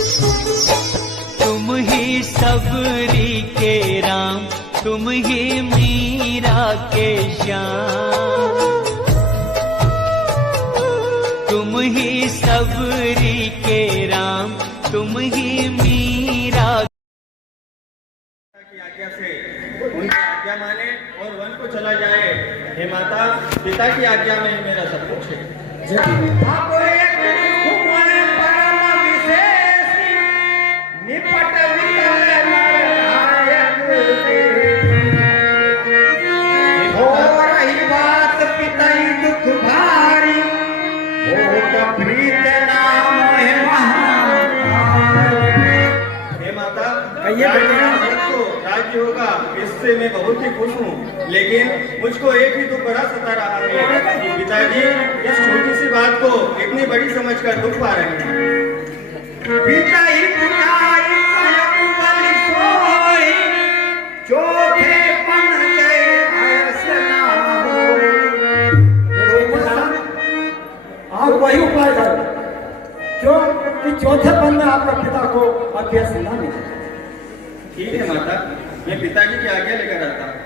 तुम ही सबरी के राम, तुम ही मीरा के श्याम, तुम ही सबरी के राम, तुम ही मीरा की आज्ञा से उनकी आज्ञा माने और वन को चला जाए। हे माता, पिता की आज्ञा में ही मेरा सब कुछ है। राज्य होगा, इससे मैं बहुत ही खुश हूँ, लेकिन मुझको एक ही दुख बड़ा सता रहा है कि पिताजी इस छोटी सी बात को इतनी बड़ी समझकर दुख पा रहे हैं। आप वही उपाय करो क्यों कि चौथे पन में आपका पिता को अभ्यास ना मिले। ठीक है माता, मैं पिताजी की आज्ञा लेकर आता हूँ।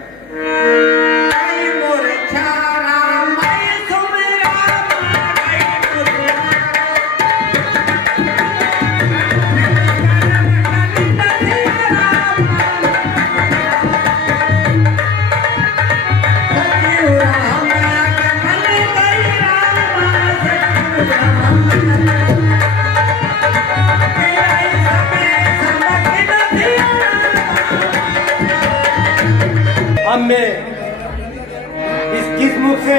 अब मैं इस किस मुख से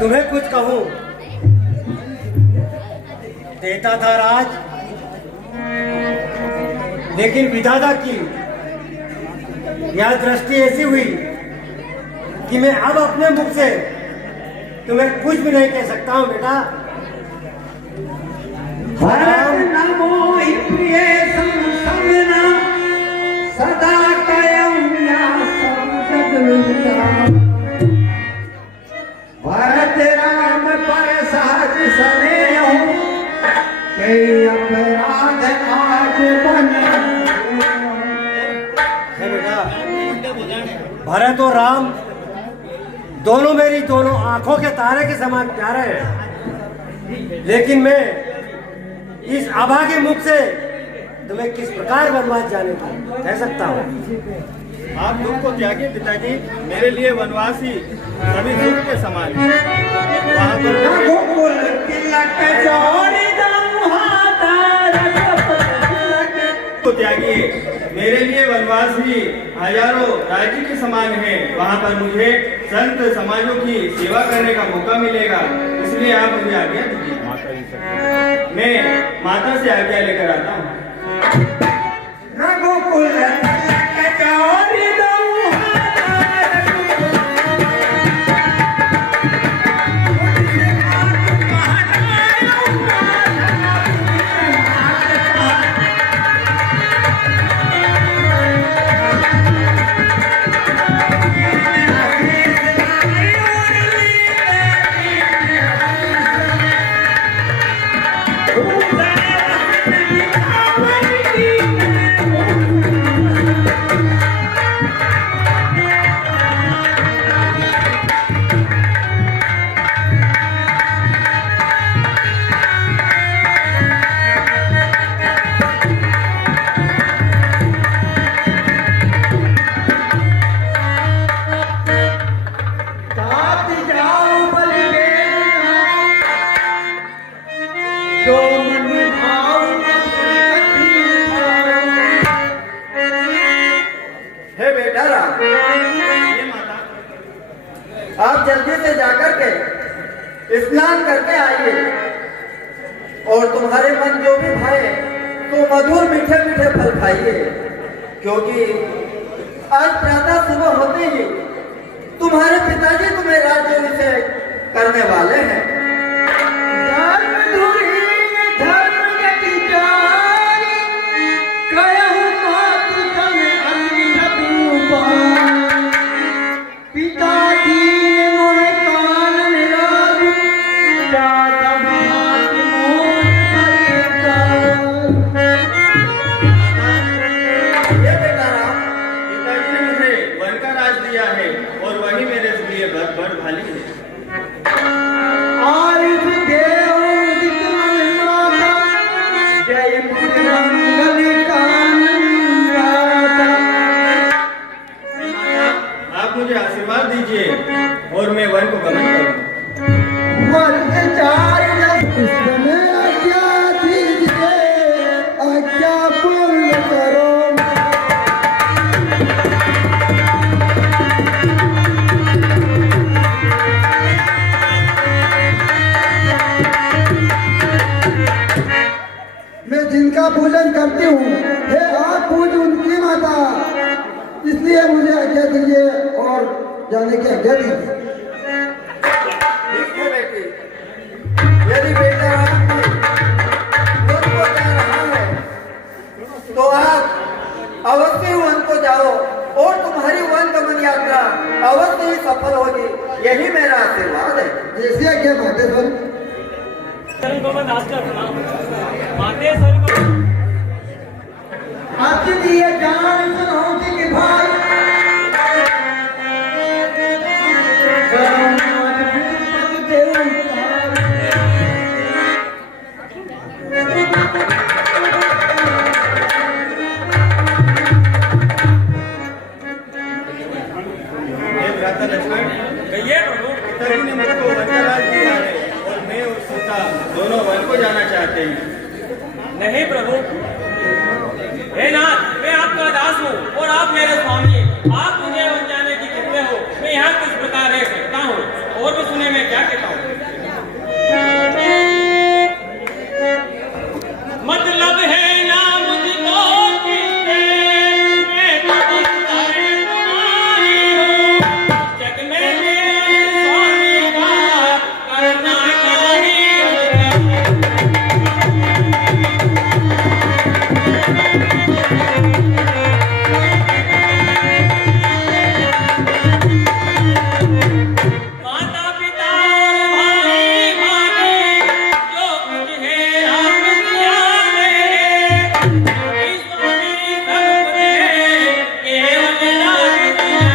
तुम्हें कुछ कहूं। देता था राज, लेकिन विधाता की यह दृष्टि ऐसी हुई कि मैं अब अपने मुख से तुम्हें कुछ भी नहीं कह सकता हूं बेटा। सदा भरत राम पर सहज स्नेह अपराध आज बने। भरत और राम दोनों मेरी दोनों आंखों के तारे के समान प्यारे हैं, लेकिन मैं इस अभागे मुख से तुम्हें किस प्रकार वनवास जाने की कह सकता हूँ। आप दुख को त्यागिए पिताजी, मेरे लिए वनवास ही सभी दुख के समान है। वहाँ पर त्यागिए, मेरे लिए वनवास ही हजारों राज्य के समान है। वहाँ पर मुझे संत समाजों की सेवा करने का मौका मिलेगा, इसलिए आप मुझे आज्ञा दीजिए। मैं माता से आज्ञा लेकर आता हूँ। आप जल्दी से जाकर के स्नान करके आइए और तुम्हारे मन जो भी भाए तो मधुर मीठे मीठे फल खाइए, क्योंकि आज प्रातः सुबह होते ही तुम्हारे पिताजी तुम्हें राज्याभिषेक करने वाले हैं। जिनका पूजन करती हूँ, हे आप पूज उनकी माता, इसलिए मुझे आज्ञा दीजिए और जाने की आज्ञा दीजिए। ठीक है बेटी, यदि बेटा आपकी वन को जा रहा है तो आप अवश्य वन को जाओ और तुम्हारी वन गमन यात्रा अवश्य ही सफल होगी, यही मेरा आशीर्वाद है। जैसे आज्ञा माते सर। आपके लिए जान सुनौती के भाई लक्ष्मण, पिताजी ने मुझको वनराज दिया है और मैं और सीता दोनों वन को जाना चाहते हैं। नहीं प्रभु, हे नाथ, मैं आपका दास हूँ और आप मेरे स्वामी हैं। आप मुझे वन जाने की कहते हो, मैं यहाँ किस प्रकार रह सकता हूँ? और भी सुने मैं क्या कहता हूँ। मतलब है ना मुझको किससे, मैं तो तुम्हारी हूँ। जग में मेरे स्वामी का करना चाहिए। माता पिता और भाई भाभी जो कुछ है आप दिया मेरे, इस स्वामी सब कुछ है केवल राम दिया।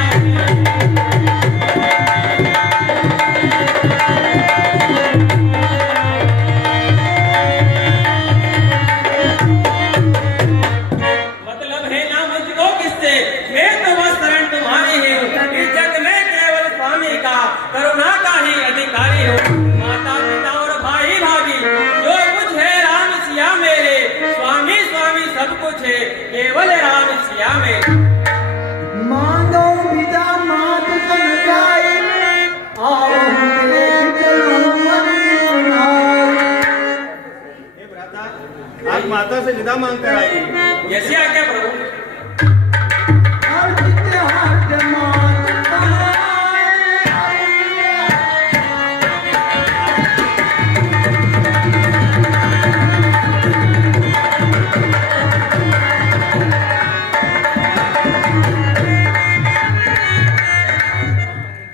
मतलब है ना मुझको किससे, मैं तो बस शरण तुम्हारी ही हूँ। इस जग में केवल स्वामी का करुणा का ही अधिकारी हूँ। माता पिता और भाई भाभी जो कुछ है राम सिया मेरे, स्वामी स्वामी सब कुछ है केवल राम सिया मेरे। मांगो विदा मात सन जाए, आओ देख चलो वन आए। हे भ्राता, आप माता से विदा मांग कर आइए। जैसे आज्ञा प्रभु। हर चित्त हर मात पाए।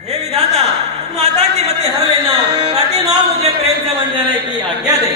हे विधाता, माता की मति हर लेना ताकि माँ मुझे प्रेम से बन जाने की आज्ञा दे।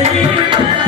मेरी